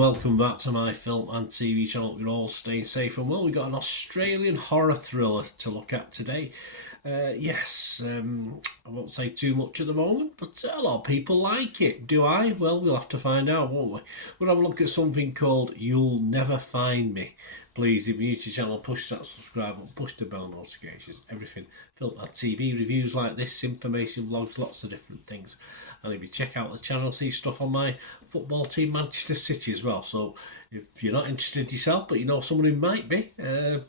welcome back to my film and TV channel. You're all staying safe and well. We've got an Australian horror thriller to look at today. I won't say too much at the moment, but a lot of people like it. Do I? Well, we'll have to find out, won't we? We'll have a look at something called You'll Never Find Me. Please, if you're new to the channel, push that subscribe button, push the bell notifications, everything. Film and TV reviews like this, information vlogs, lots of different things. And if you check out the channel, see stuff on my football team, Manchester City, as well. So if you're not interested yourself, but you know someone who might be,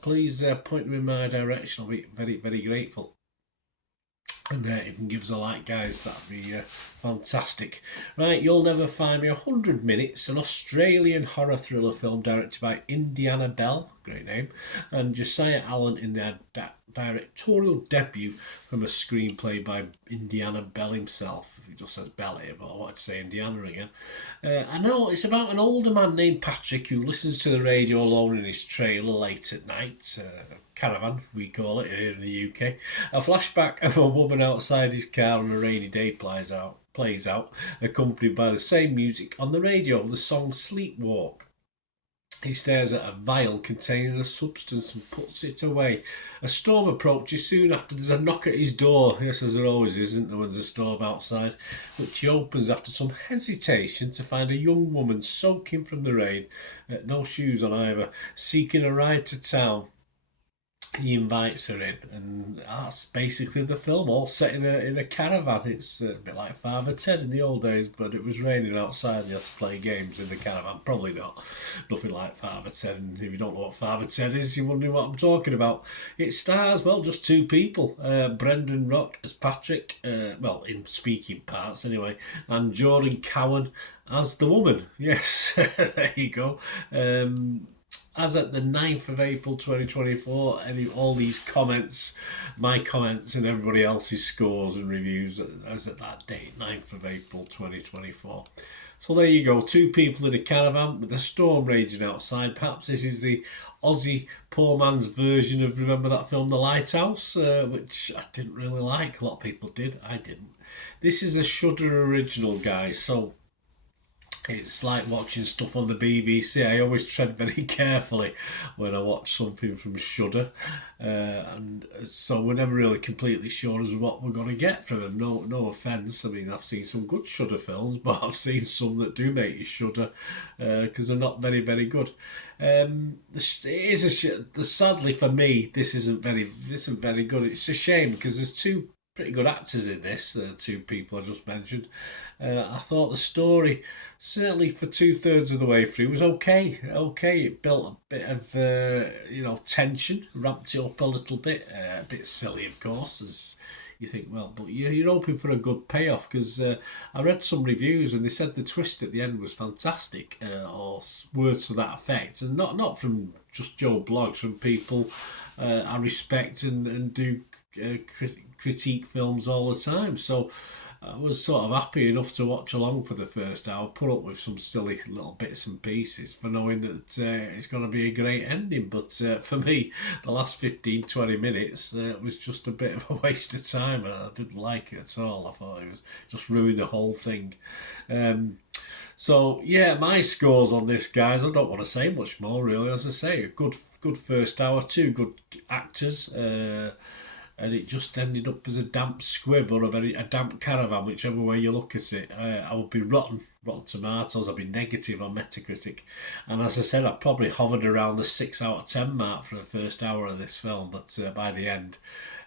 please point them in my direction. I'll be very, very grateful. And if you can give us a like, guys, that'd be fantastic. Right, You'll Never Find Me, 100 Minutes, an Australian horror thriller film directed by Indiana Bell, great name, and Josiah Allen in their directorial debut from a screenplay by Indiana Bell himself. It just says Bell here, but I wanted to say Indiana again. I know it's about an older man named Patrick who listens to the radio alone in his trailer late at night. Caravan, we call it here in the UK. A flashback of a woman outside his car on a rainy day plays out, accompanied by the same music on the radio, the song Sleepwalk. He stares at a vial containing a substance and puts it away. A storm approaches soon after there's a knock at his door. Yes, as there always is, isn't there, when there's a storm outside, which he opens after some hesitation to find a young woman soaking from the rain, no shoes on either, seeking a ride to town. He invites her in, and that's basically the film, all set in a caravan. It's a bit like Father Ted in the old days, but it was raining outside. You had to play games in the caravan. Probably not. Nothing like Father Ted, and if you don't know what Father Ted is, you're wondering what I'm talking about. It stars, well, just two people. Brendan Rock as Patrick, in speaking parts anyway, and Jordan Cowan as the woman. Yes, there you go. As at the 9th of April 2024, all these comments, my comments and everybody else's scores and reviews as at that date, 9th of April 2024. So there you go, two people in a caravan with a storm raging outside. Perhaps this is the Aussie poor man's version of, remember that film The Lighthouse, which I didn't really like. A lot of people did, I didn't. This is a Shudder original, guys, so it's like watching stuff on the BBC. I always tread very carefully when I watch something from Shudder, and so we're never really completely sure as what we're going to get from them. No offence. I mean, I've seen some good Shudder films, but I've seen some that do make you shudder because they're not very, very good. Sadly for me, this isn't very good. It's a shame because there's two pretty good actors in this, the two people I just mentioned. I thought the story, certainly for 2/3 of the way through, was okay. It built a bit of tension, ramped it up a little bit. A bit silly, of course, as you think, well, but you're hoping for a good payoff, because I read some reviews and they said the twist at the end was fantastic, or words to that effect, and not from just Joe Blogs, from people I respect and do critique films all the time. So I was sort of happy enough to watch along for the first hour, put up with some silly little bits and pieces for knowing that it's going to be a great ending. But for me, the last 15-20 minutes was just a bit of a waste of time, and I didn't like it at all. I thought it was just ruined the whole thing. So yeah, my scores on this, guys, I don't want to say much more really. As I say, a good first hour, two good actors, and it just ended up as a damp squib or a damp caravan, whichever way you look at it. I would be rotten tomatoes. I'd be negative on Metacritic, and as I said, I probably hovered around the 6 out of 10 mark for the first hour of this film, but by the end,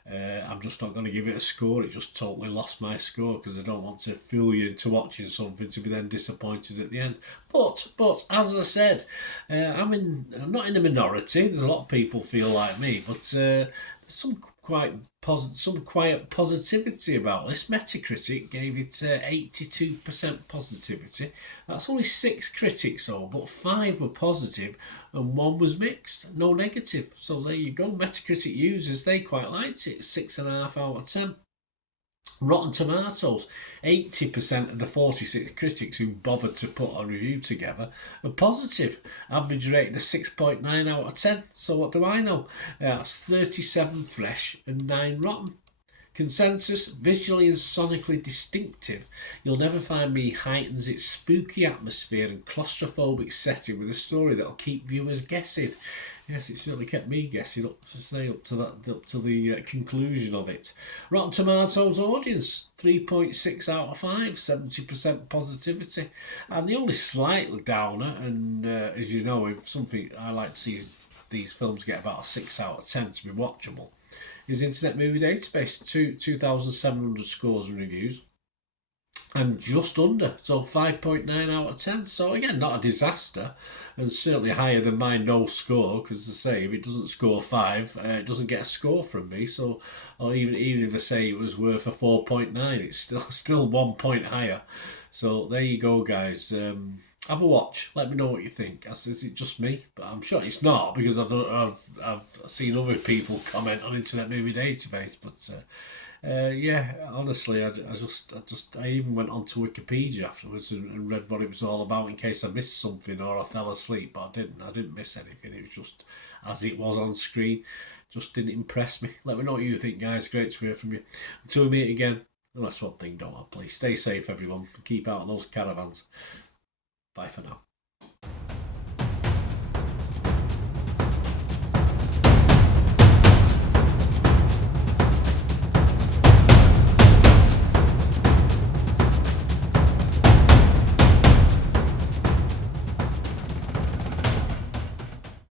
I'm just not going to give it a score. It just totally lost my score, because I don't want to fool you into watching something to be then disappointed at the end. But as I said, I'm not in the minority. There's a lot of people feel like me, but there's some quiet positivity about this. Metacritic gave it 82% positivity. That's only 6 critics though, but 5 were positive and 1 was mixed, no negative. So there you go. Metacritic users, they quite liked it, 6.5 out of 10. Rotten Tomatoes, 80% of the 46 critics who bothered to put a review together are positive. Average rating of 6.9 out of 10. So what do I know? That's 37 fresh and 9 rotten. Consensus, visually and sonically distinctive, You'll Never Find Me heightens its spooky atmosphere and claustrophobic setting with a story that'll keep viewers guessing. Yes, it certainly kept me guessing up to the conclusion of it. Rotten Tomatoes audience 3.6 out of 5, 70% positivity, and the only slightly downer, and as you know, if something I like to see these films get about a 6 out of 10 to be watchable, is Internet Movie Database, 2,700 scores and reviews, and just under, so 5.9 out of 10. So again, not a disaster, and certainly higher than my no score, because as I say, if it doesn't score 5, it doesn't get a score from me. So, or even if I say it was worth a 4.9, it's still 1 point higher. So there you go, guys. Have a watch. Let me know what you think. Is it just me? But I'm sure it's not, because I've seen other people comment on Internet Movie Database. But yeah, honestly, I even went onto Wikipedia afterwards and read what it was all about in case I missed something or I fell asleep. But I didn't miss anything. It was just as it was on screen. Just didn't impress me. Let me know what you think, guys. Great to hear from you. Until we meet again. Well, that's one thing, don't I? Please stay safe, everyone. Keep out of those caravans. Bye for now.